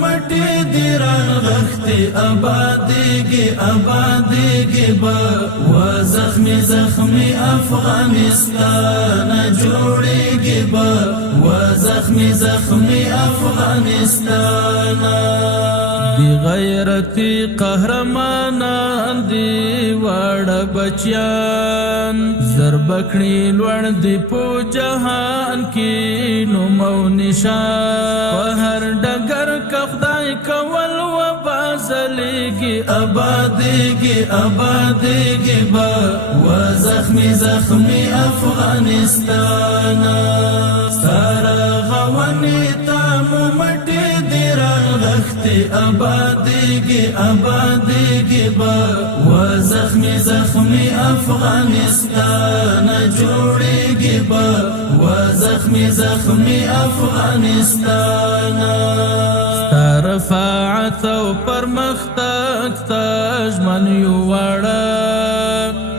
مټي دی راغښتي آبادېږي به و زخمي افغانستان جوړېږي به و زخمي افغانستان دی غیرتی قهرمانان دی واړه بچیان زربکړي لوړ دی په جهان کې نوم او نشان په هر ډګر که خدای کول و بازلیږي آبادېږي به و زخمي افغانستان سره غونې ته مو مټې دی راغښتي آبادېږي به و زخمي افغانستان جوړېږي به و زخمي افغانستان ستا رفاعت او پرمختګ ته ژمن یو واړه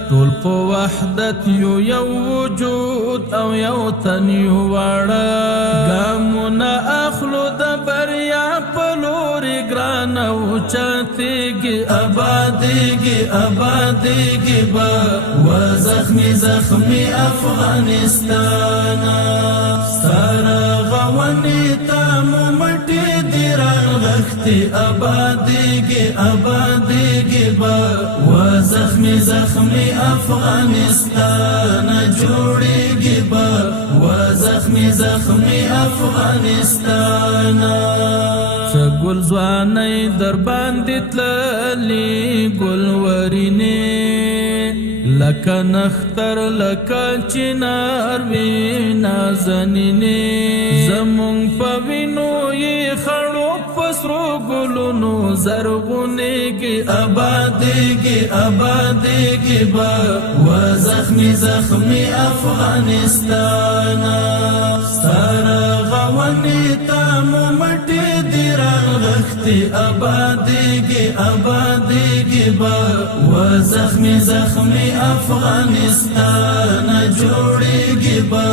ټول په وحدت یو وجود او یو تن یو واړه ګامونه اخلو د بریا په لورې ګران او چتېږي آبادېږي به و زخمي افغانستان سره غونې ته مو مټې دی راغښتي آبادېږي به و زخمي افغانستان جوړېږي به و زخمي افغانستان څه ګل ځوانۍ در باندې تللي ګلورینې لکه نختر لکه چنار وي نازنینې زمونږ په وینو یې خړو په سرو ګلونو زرغونېږي آبادېږي به و زخمي افغانستان سره غونې ته مو مټې دی راغښتي آبادېږي به و زخمي افغانستان جوړېږي به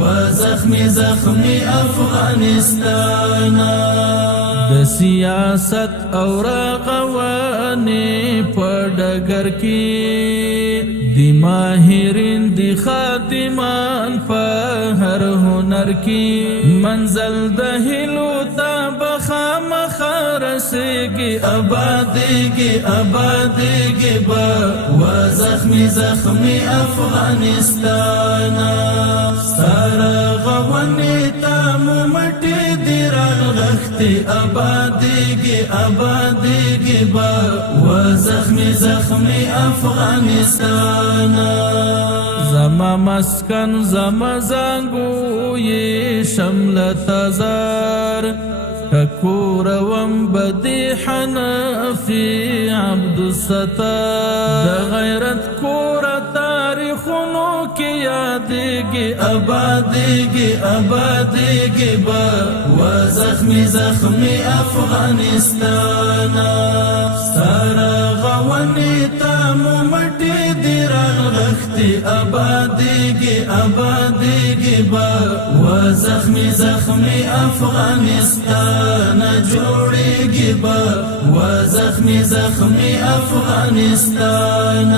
و زخمي افغانستان د سیاست او رغونې په ډګر کې دی ماهرین دی خادمان په هر هنر کې منزل د هیلو ته بخامخا رسېږي آبادېږي به و زخمي افغانستان سره غونې ته مو مټې دی راغښتي آبادېږي به و زخمي افغانستان زما مسکن زما زانګو یې شمله تزار ککوروم بدی حنفی عبدالستار د غیرت کور تاریخونو کې یادېږي آبادېږي به و زخمي افغانستان سره غونې ته مو مټې دی راغښتي آبادېږي به و زخمي افغانستان جوړېږي به و زخمي افغانستان